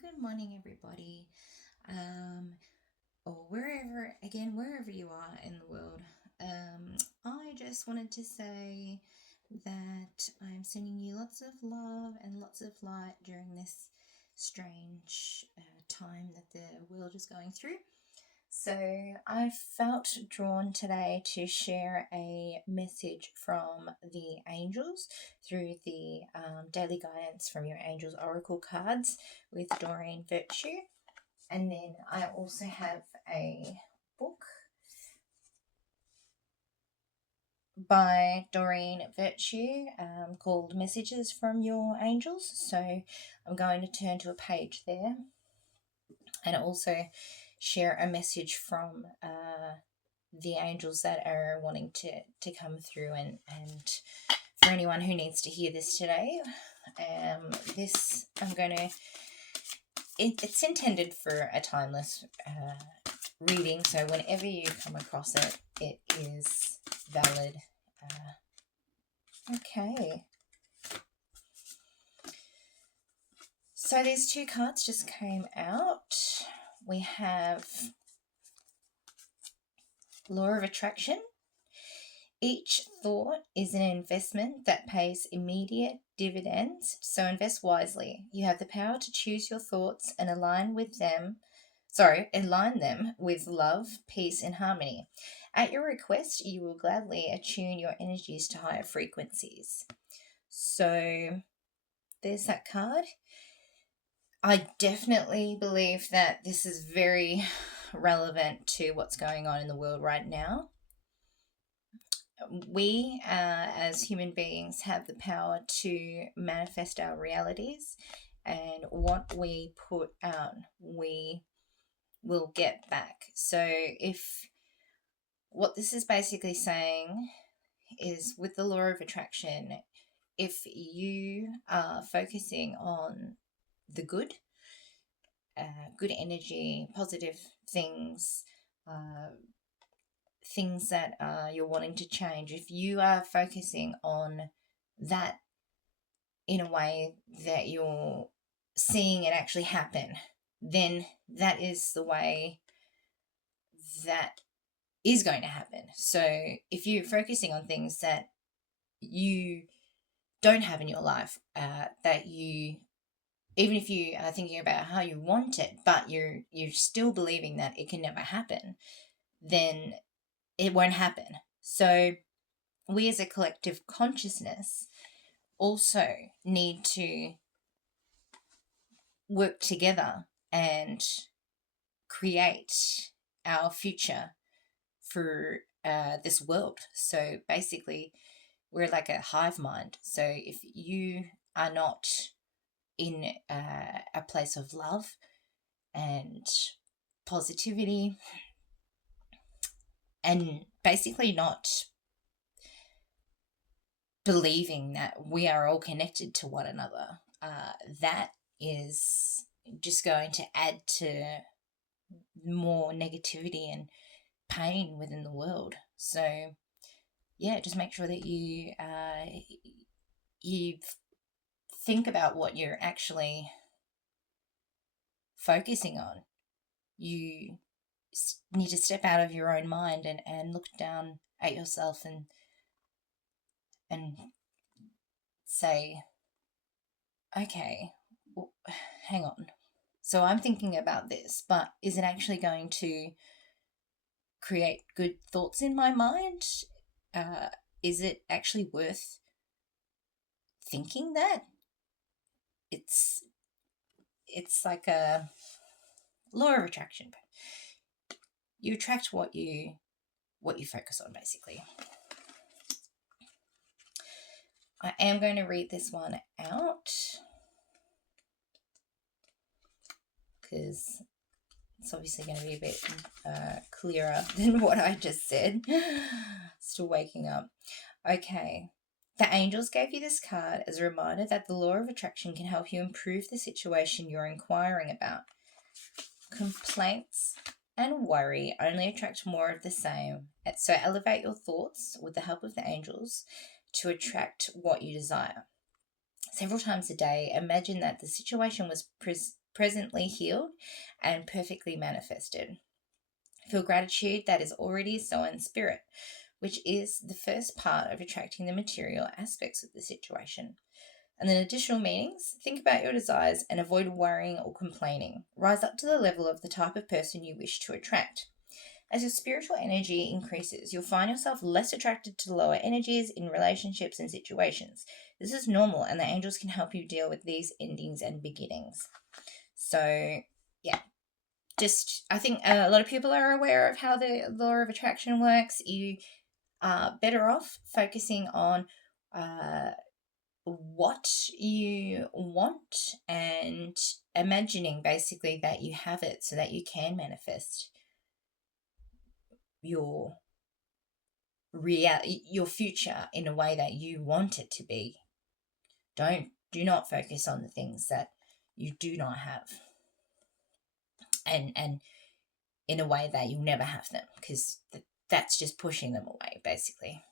Good morning, everybody. Or wherever you are in the world. I just wanted to say that I'm sending you lots of love and lots of light during this strange time that the world is going through. So I felt drawn today to share a message from the angels through the daily guidance from your angels oracle cards with Doreen Virtue. And then I also have a book by Doreen Virtue called Messages from Your Angels. So I'm going to turn to a page there and also share a message from the angels that are wanting to come through, and for anyone who needs to hear this today, this I'm going to it's intended for a timeless reading, so whenever you come across it, it is valid. Okay, so these two cards just came out. We have Law of Attraction. Each thought is an investment that pays immediate dividends, so invest wisely. You have the power to choose your thoughts and align them with love, peace, and harmony. At your request, you will gladly attune your energies to higher frequencies. So there's that card. I definitely believe that this is very relevant to what's going on in the world right now. We, as human beings, have the power to manifest our realities, and what we put out, we will get back. So if what this is basically saying is, with the law of attraction, if you are focusing on the good, good energy, positive things, things that you're wanting to change, if you are focusing on that in a way that you're seeing it actually happen, then that is the way that is going to happen. So if you're focusing on things that you don't have in your life, that you, even if you are thinking about how you want it, but you're still believing that it can never happen, then it won't happen. So we as a collective consciousness also need to work together and create our future for this world. So basically, we're like a hive mind. So if you are not in a place of love and positivity, and basically not believing that we are all connected to one another, that is just going to add to more negativity and pain within the world. So yeah, just make sure that you think about what you're actually focusing on. You need to step out of your own mind and look down at yourself and say, okay, well, hang on. So I'm thinking about this, but is it actually going to create good thoughts in my mind? Is it actually worth thinking that? It's like a law of attraction. You attract what you focus on, basically. I am going to read this one out because it's obviously going to be a bit clearer than what I just said. Still waking up. Okay. The angels gave you this card as a reminder that the law of attraction can help you improve the situation you're inquiring about. Complaints and worry only attract more of the same. So elevate your thoughts with the help of the angels to attract what you desire. Several times a day, imagine that the situation was presently healed and perfectly manifested. Feel gratitude that is already so in spirit, which is the first part of attracting the material aspects of the situation. And then additional meanings, think about your desires and avoid worrying or complaining. Rise up to the level of the type of person you wish to attract. As your spiritual energy increases, you'll find yourself less attracted to lower energies in relationships and situations. This is normal, and the angels can help you deal with these endings and beginnings. So, yeah, I think a lot of people are aware of how the law of attraction works. You are better off focusing on what you want and imagining basically that you have it so that you can manifest your your future in a way that you want it to be. Do not focus on the things that you do not have, and in a way that you'll never have them, because that's just pushing them away basically.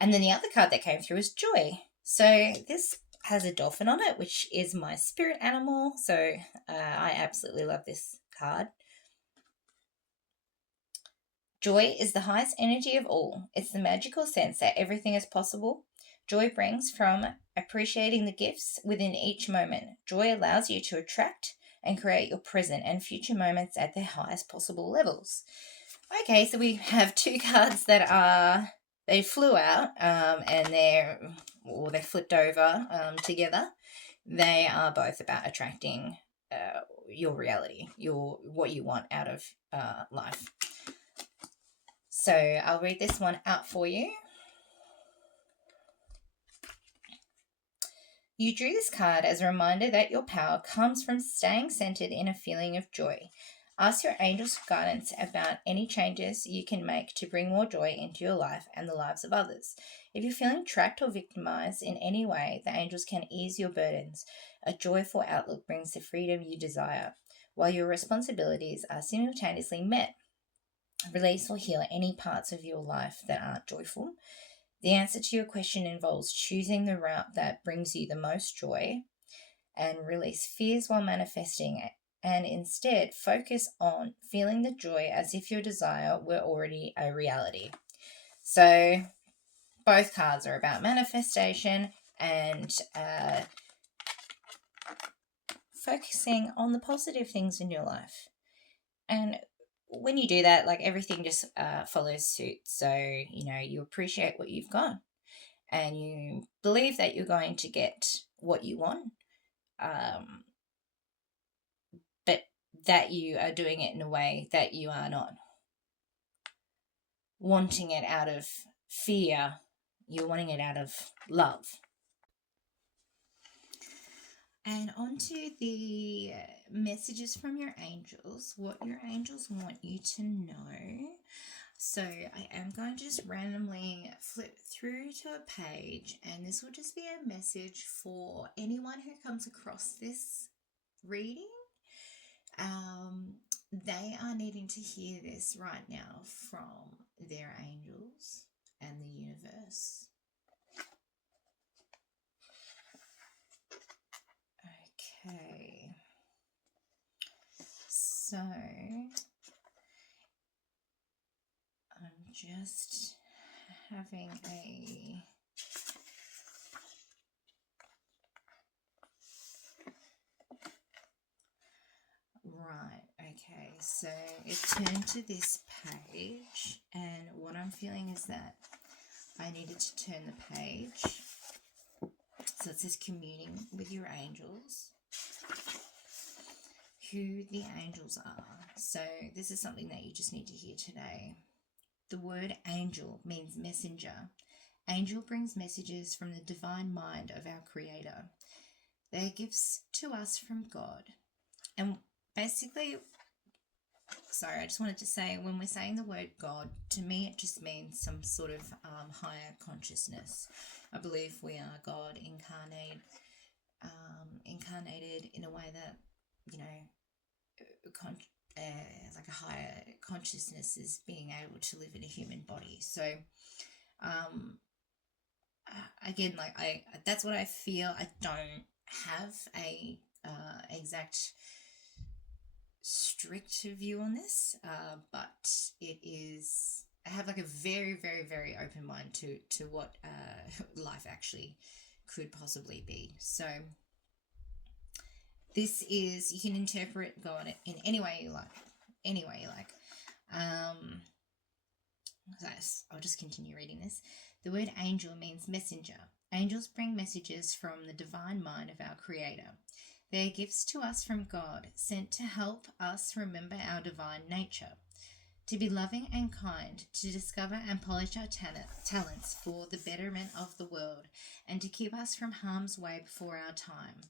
And then the other card that came through is joy. So this has a dolphin on it, which is my spirit animal. So I absolutely love this card. Joy is the highest energy of all. It's the magical sense that everything is possible. Joy brings from appreciating the gifts within each moment. Joy allows you to attract and create your present and future moments at their highest possible levels. Okay, so we have two cards that they flew out and they're flipped over together. They are both about attracting your reality, what you want out of life. So I'll read this one out for you. You drew this card as a reminder that your power comes from staying centered in a feeling of joy. Ask your angels for guidance about any changes you can make to bring more joy into your life and the lives of others. If you're feeling trapped or victimized in any way, the angels can ease your burdens. A joyful outlook brings the freedom you desire, while your responsibilities are simultaneously met. Release or heal any parts of your life that aren't joyful. The answer to your question involves choosing the route that brings you the most joy, and release fears while manifesting it, and instead focus on feeling the joy as if your desire were already a reality. So both cards are about manifestation and focusing on the positive things in your life. And when you do that, like, everything just follows suit. So, you appreciate what you've got and you believe that you're going to get what you want, but that you are doing it in a way that you are not wanting it out of fear. You're wanting it out of love. And on to the messages from your angels, what your angels want you to know. So I am going to just randomly flip through to a page, and this will just be a message for anyone who comes across this reading. They are needing to hear this right now from their angels and the universe. Okay. So I'm just having a right, okay, so it turned to this page, and what I'm feeling is that I needed to turn the page. So it says communing with your angels, who the angels are. So this is something that you just need to hear today. The word angel means messenger. Angel brings messages from the divine mind of our Creator. They are gifts to us from God. And basically, sorry, I just wanted to say, when we're saying the word God, to me it just means some sort of higher consciousness. I believe we are God incarnated in a way that, like a higher consciousness is being able to live in a human body. So again, like, that's what I feel. I don't have a exact strict view on this, but it is. I have like a very, very, very open mind to what life actually could possibly be. So this is, you can interpret God in any way you like, any way you like. I'll just continue reading this. The word angel means messenger. Angels bring messages from the divine mind of our Creator. They are gifts to us from God, sent to help us remember our divine nature, to be loving and kind, to discover and polish our talents for the betterment of the world, and to keep us from harm's way before our time.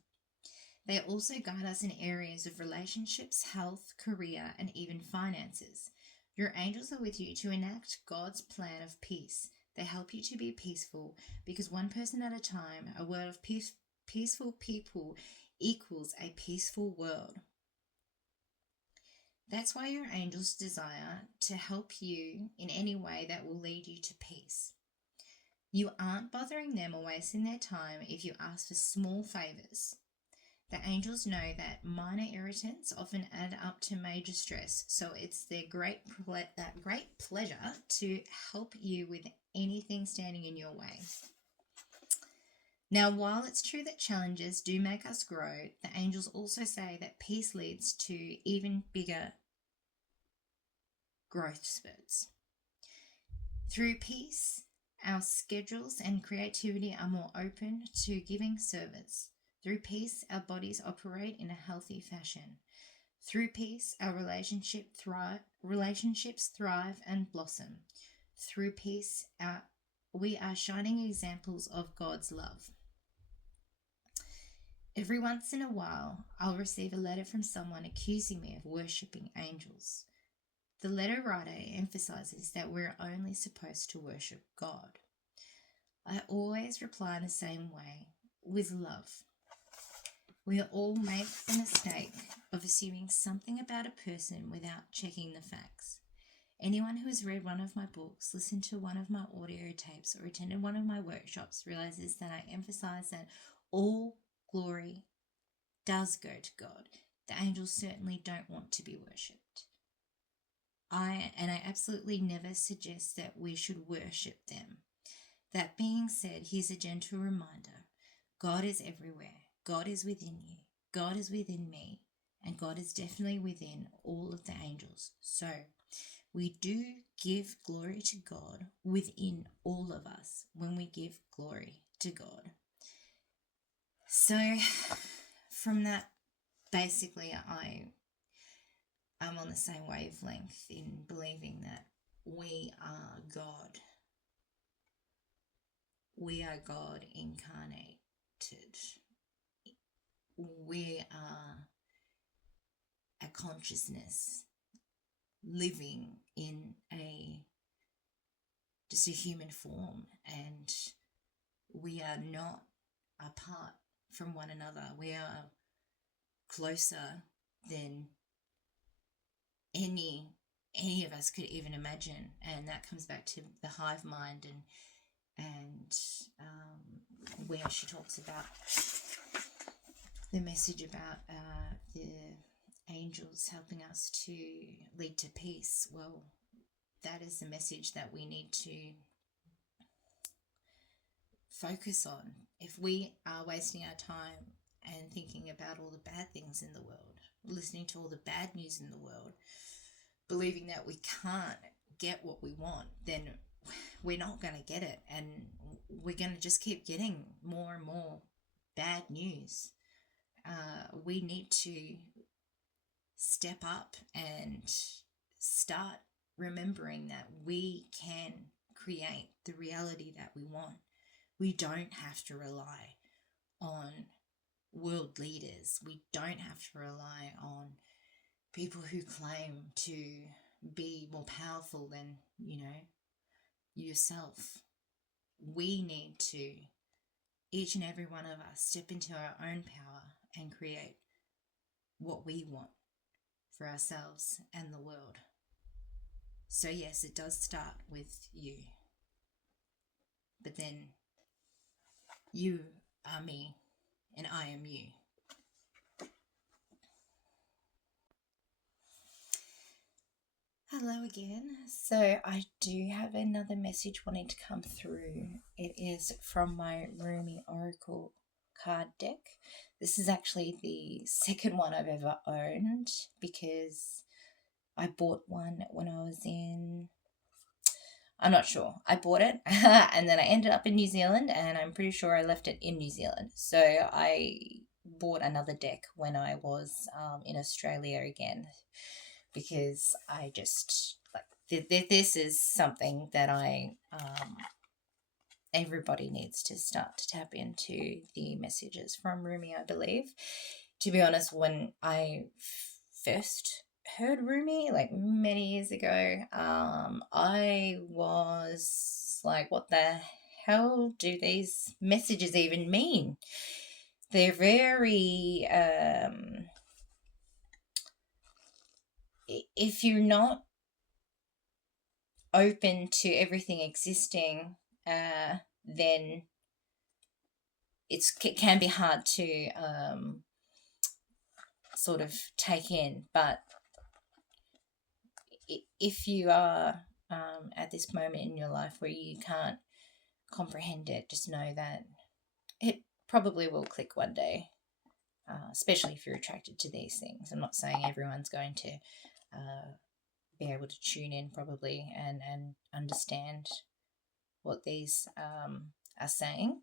They also guide us in areas of relationships, health, career, and even finances. Your angels are with you to enact God's plan of peace. They help you to be peaceful because one person at a time, a world of peaceful people equals a peaceful world. That's why your angels desire to help you in any way that will lead you to peace. You aren't bothering them or wasting their time if you ask for small favors. The angels know that minor irritants often add up to major stress, so it's their great pleasure to help you with anything standing in your way. Now, while it's true that challenges do make us grow, the angels also say that peace leads to even bigger growth spurts. Through peace, our schedules and creativity are more open to giving service. Through peace, our bodies operate in a healthy fashion. Through peace, our relationships thrive and blossom. Through peace, we are shining examples of God's love. Every once in a while, I'll receive a letter from someone accusing me of worshipping angels. The letter writer emphasizes that we're only supposed to worship God. I always reply in the same way, with love. We all make the mistake of assuming something about a person without checking the facts. Anyone who has read one of my books, listened to one of my audio tapes, or attended one of my workshops realizes that I emphasize that all glory does go to God. The angels certainly don't want to be worshipped. I absolutely never suggest that we should worship them. That being said, here's a gentle reminder. God is everywhere. God is within you. God is within me. And God is definitely within all of the angels. So we do give glory to God within all of us when we give glory to God. So from that, basically, I'm on the same wavelength in believing that we are God. We are God incarnated. We are a consciousness living in just a human form, and we are not apart from one another. We are closer than any of us could even imagine, and that comes back to the hive mind and where she talks about the message about the angels helping us to lead to peace. Well, that is the message that we need to focus on. If we are wasting our time and thinking about all the bad things in the world, listening to all the bad news in the world, believing that we can't get what we want, then we're not going to get it, and we're going to just keep getting more and more bad news. We need to step up and start remembering that we can create the reality that we want. We don't have to rely on world leaders. We don't have to rely on people who claim to be more powerful than, yourself. We need to, each and every one of us, step into our own power and create what we want for ourselves and the world. So yes, it does start with you. But then you are me, and I am you. Hello again. So I do have another message wanting to come through. It is from my Rumi Oracle card deck. This is actually the second one I've ever owned because I bought one when I was I'm not sure. I bought it and then I ended up in New Zealand, and I'm pretty sure I left it in New Zealand. So I bought another deck when I was in Australia again, because I just this is something that everybody needs to start to tap into the messages from Rumi, I believe. To be honest, when I first heard Rumi like many years ago, I was like, what the hell do these messages even mean? They're very if you're not open to everything existing, then it can be hard to sort of take in. But if you are at this moment in your life where you can't comprehend it, just know that it probably will click one day, especially if you're attracted to these things. I'm not saying everyone's going to be able to tune in probably and understand what these are saying,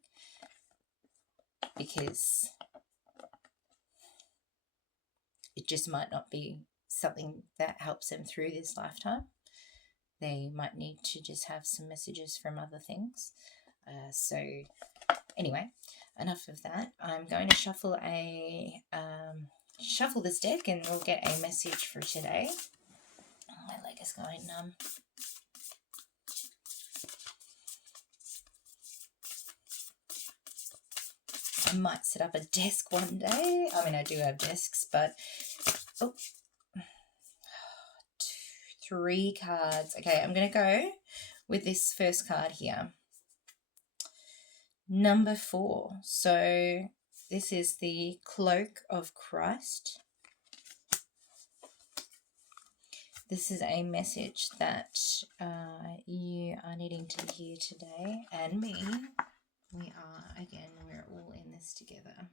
because it just might not be something that helps them through this lifetime. They might need to just have some messages from other things. So anyway, enough of that. I'm going to shuffle this deck, and we'll get a message for today. Oh, my leg is going numb. I might set up a desk one day. I mean, I do have desks, but oh, 3 cards. Okay, I'm going to go with this first card here. Number 4. So this is the Cloak of Christ. This is a message that you are needing to hear today, and me. We're all in this together.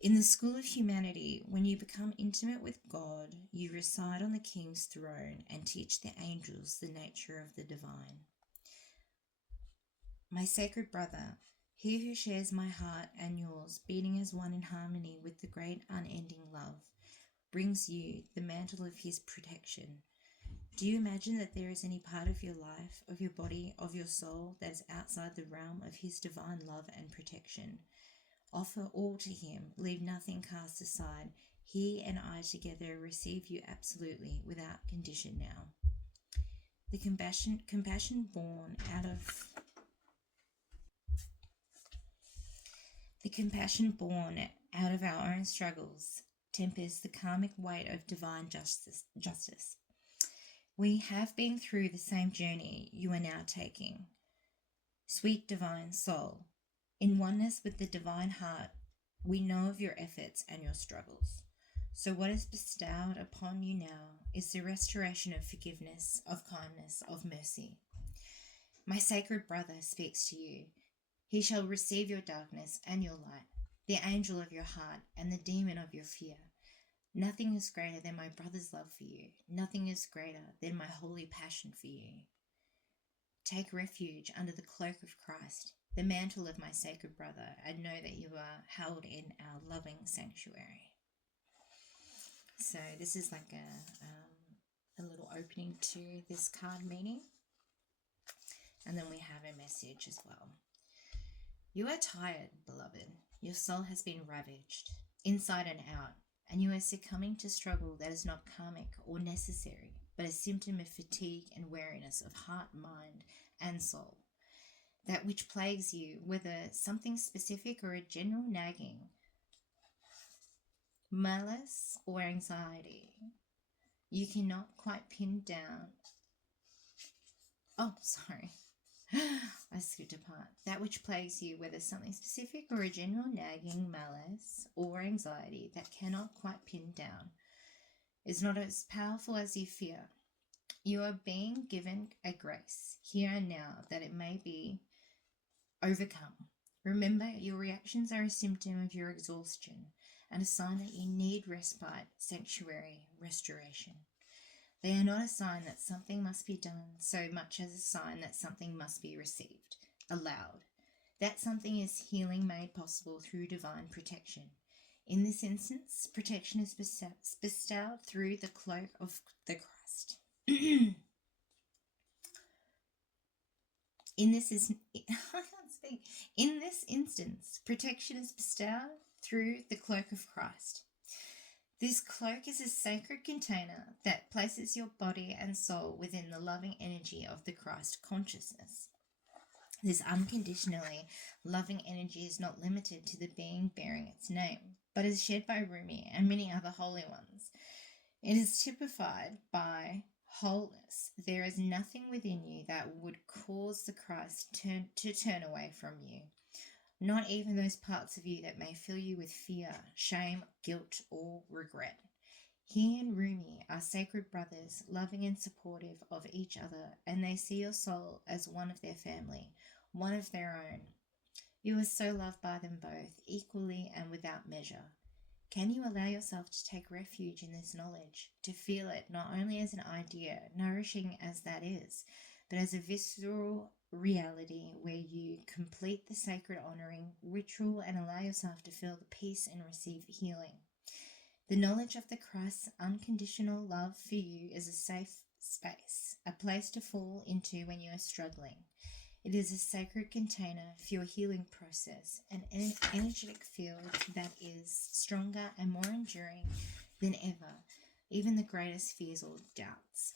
In the school of humanity, when you become intimate with God, you reside on the King's throne and teach the angels the nature of the divine. My sacred brother, he who shares my heart and yours, beating as one in harmony with the great unending love, brings you the mantle of his protection. Do you imagine that there is any part of your life, of your body, of your soul that is outside the realm of his divine love and protection? Offer all to him, leave nothing cast aside. He and I together receive you absolutely, without condition now. The compassion born out of our own struggles tempers the karmic weight of divine justice. We have been through the same journey you are now taking. Sweet divine soul, in oneness with the divine heart, we know of your efforts and your struggles. So what is bestowed upon you now is the restoration of forgiveness, of kindness, of mercy. My sacred brother speaks to you. He shall receive your darkness and your light, the angel of your heart and the demon of your fear. Nothing is greater than my brother's love for you. Nothing is greater than my holy passion for you. Take refuge under the cloak of Christ, the mantle of my sacred brother, and know that you are held in our loving sanctuary. So this is like a little opening to this card meaning. And then we have a message as well. You are tired, beloved. Your soul has been ravaged, inside and out, and you are succumbing to struggle that is not karmic or necessary, but a symptom of fatigue and weariness of heart, mind, and soul. That which plagues you, whether something specific or a general nagging, malice or anxiety, you cannot quite pin down. Oh, sorry. I skipped a part. That which plagues you, whether something specific or a general nagging malice or anxiety that cannot quite pin down, is not as powerful as you fear. You are being given a grace here and now that it may be overcome. Remember, your reactions are a symptom of your exhaustion and a sign that you need respite, sanctuary, restoration. They are not a sign that something must be done so much as a sign that something must be received, allowed. That something is healing made possible through divine protection. In this instance, protection is bestowed through the cloak of the Christ. In this instance, protection is bestowed through the cloak of Christ. This cloak is a sacred container that places your body and soul within the loving energy of the Christ consciousness. This unconditionally loving energy is not limited to the being bearing its name, but is shared by Rumi and many other holy ones. It is typified by wholeness. There is nothing within you that would cause the Christ to turn away from you. Not even those parts of you that may fill you with fear, shame, guilt, or regret. He and Rumi are sacred brothers, loving and supportive of each other, and they see your soul as one of their family, one of their own. You are so loved by them both, equally and without measure. Can you allow yourself to take refuge in this knowledge, to feel it not only as an idea, nourishing as that is, but as a visceral reality where you complete the sacred honoring ritual and allow yourself to feel the peace and receive healing? The knowledge of the Christ's unconditional love for you is a safe space, a place to fall into when you are struggling. It is a sacred container for your healing process, an energetic field that is stronger and more enduring than ever, even the greatest fears or doubts.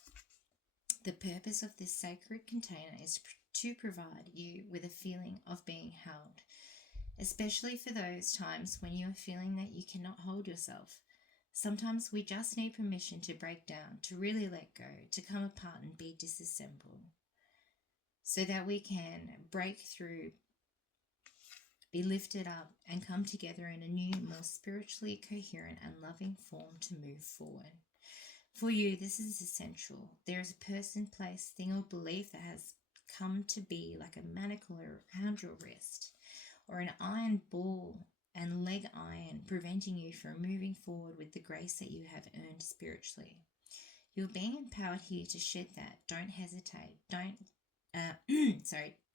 The purpose of this sacred container is to provide you with a feeling of being held, especially for those times when you are feeling that you cannot hold yourself. Sometimes we just need permission to break down, to really let go, to come apart and be disassembled, so that we can break through, be lifted up, and come together in a new, more spiritually coherent and loving form to move forward. For you, this is essential. There is a person, place, thing, or belief that has come to be like a manacle around your wrist, or an iron ball and leg iron preventing you from moving forward with the grace that you have earned spiritually. You're being empowered here to shed that. Don't hesitate. Don't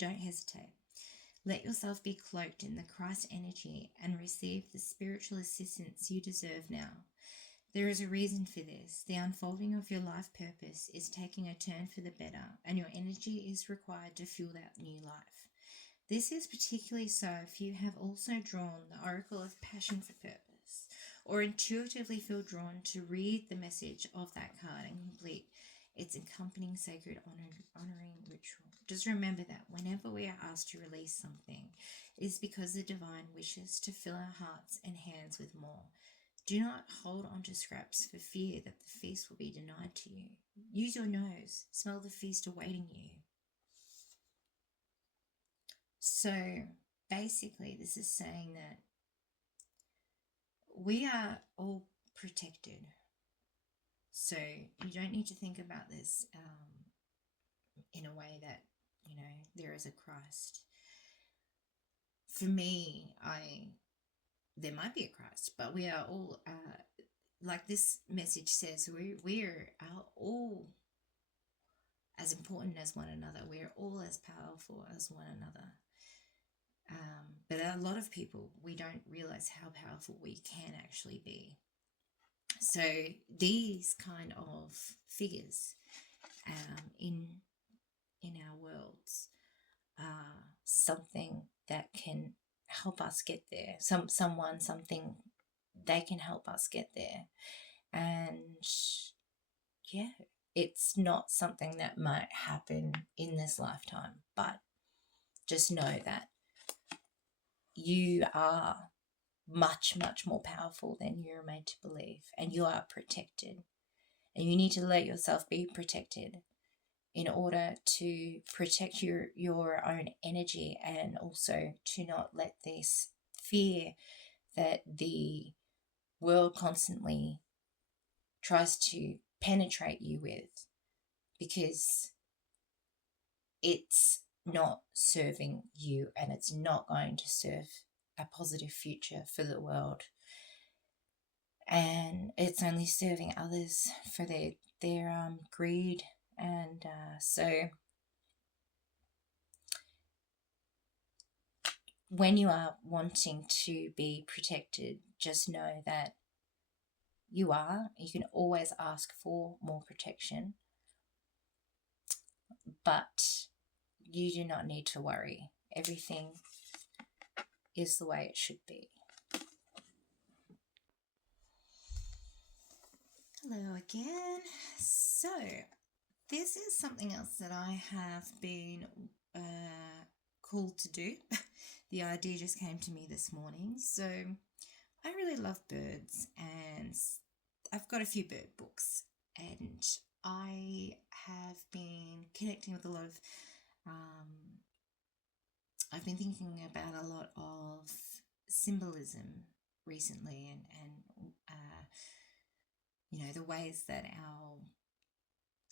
hesitate. Let yourself be cloaked in the Christ energy and receive the spiritual assistance you deserve now. There is a reason for this. The unfolding of your life purpose is taking a turn for the better, and your energy is required to fuel that new life. This is particularly so if you have also drawn the Oracle of Passion for Purpose, or intuitively feel drawn to read the message of that card and complete its accompanying sacred honoring ritual. Just remember that whenever we are asked to release something, it is because the divine wishes to fill our hearts and hands with more. Do not hold on to scraps for fear that the feast will be denied to you. Use your nose. Smell the feast awaiting you. So basically, this is saying that we are all protected. So you don't need to think about this in a way that, there is a Christ. For me, there might be a Christ, but we are all, like this message says, we are all as important as one another. We are all as powerful as one another. But a lot of people, we don't realize how powerful we can actually be. So these kind of figures in our worlds are something that can help us get there. Something they can help us get there. And yeah, it's not something that might happen in this lifetime, but just know that you are much, much more powerful than you're made to believe, and you are protected, and you need to let yourself be protected. in order to protect your own energy, and also to not let this fear that the world constantly tries to penetrate you with, because it's not serving you and it's not going to serve a positive future for the world, and it's only serving others for their greed. And so when you are wanting to be protected, just know that you can always ask for more protection, but you do not need to worry. Everything is the way it should be. Hello again. So this is something else that I have been called to do. The idea just came to me this morning. So I really love birds, and I've got a few bird books, and I have been connecting with a lot of I've been thinking about a lot of symbolism recently, and the ways that our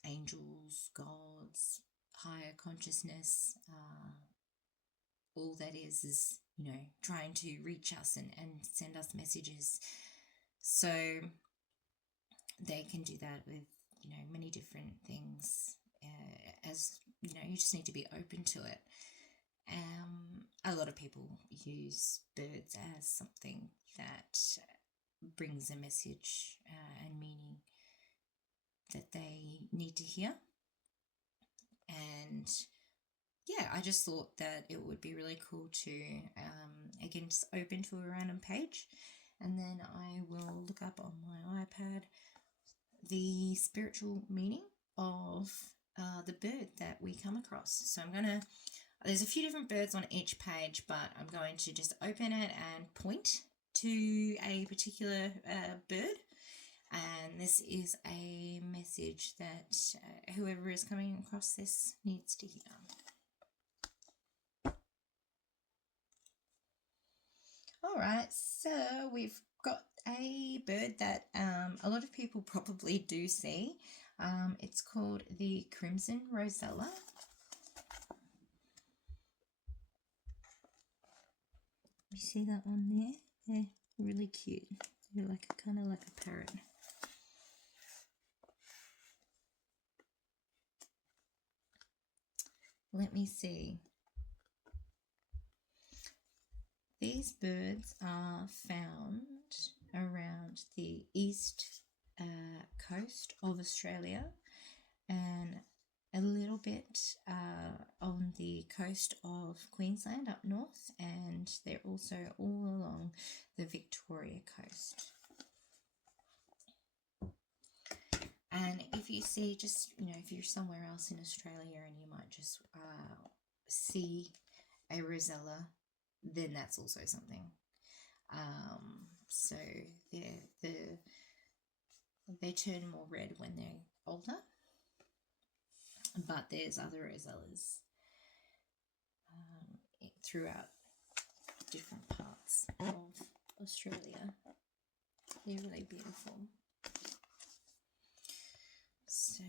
angels, gods, higher consciousness, all that is trying to reach us and send us messages. So they can do that with many different things, as you just need to be open to it. A lot of people use birds as something that brings a message and meaning that they need to hear. And yeah, I just thought that it would be really cool to, again, just open to a random page, and then I will look up on my iPad the spiritual meaning of the bird that we come across. So there's a few different birds on each page, but I'm going to just open it and point to a particular bird. And this is a message that whoever is coming across this needs to hear. All right, so we've got a bird that a lot of people probably do see. It's called the crimson rosella. You see that one there? They're really cute. They're kind of like a parrot. Let me see. These birds are found around the east coast of Australia, and a little bit on the coast of Queensland up north, and they're also all along the Victoria coast. And if you see if you're somewhere else in Australia and you might just see a rosella, then that's also something. So they turn more red when they're older, but there's other rosellas throughout different parts of Australia. They're really beautiful. So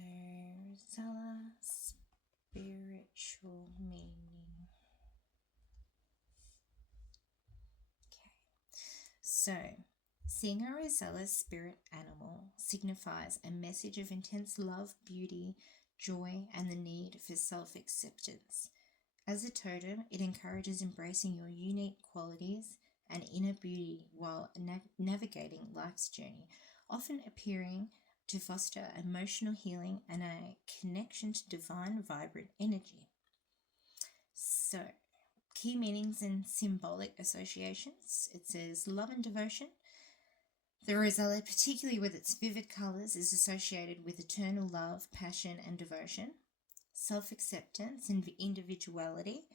rosella, spiritual meaning. So, seeing a rosella's spirit animal signifies a message of intense love, beauty, joy, and the need for self-acceptance. As a totem, it encourages embracing your unique qualities and inner beauty while navigating life's journey, often appearing to foster emotional healing and a connection to divine, vibrant energy. So, key meanings and symbolic associations. It says love and devotion. The rosella, particularly with its vivid colours, is associated with eternal love, passion, and devotion. Self-acceptance and individuality.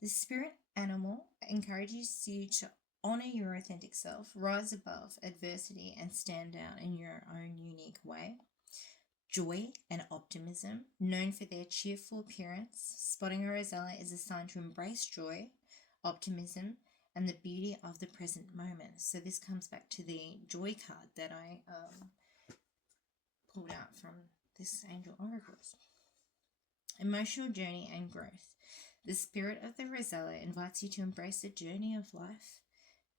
The spirit animal encourages you to honour your authentic self, rise above adversity, and stand out in your own unique way. joy and optimism. Known for their cheerful appearance, spotting a rosella is a sign to embrace joy, optimism, and the beauty of the present moment. So this comes back to the joy card that I pulled out from this angel oracles. Emotional journey and growth. The spirit of the rosella invites you to embrace the journey of life,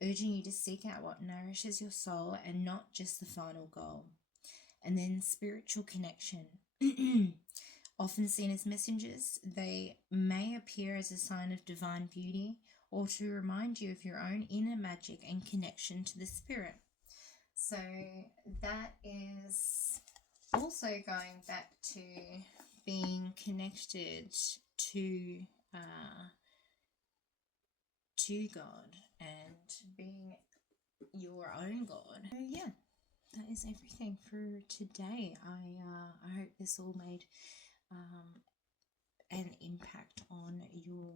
urging you to seek out what nourishes your soul and not just the final goal. And then spiritual connection. Often seen as messengers, they may appear as a sign of divine beauty or to remind you of your own inner magic and connection to the spirit. So that is also going back to being connected to God and being your own God. So yeah, that is everything for today. I hope this all made an impact on your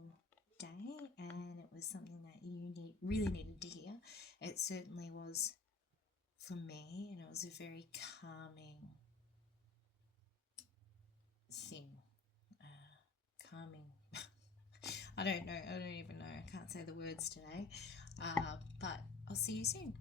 day, and it was something that you really needed to hear. It certainly was for me, and it was a very calming thing. Calming. I don't know. I don't even know. I can't say the words today. But I'll see you soon.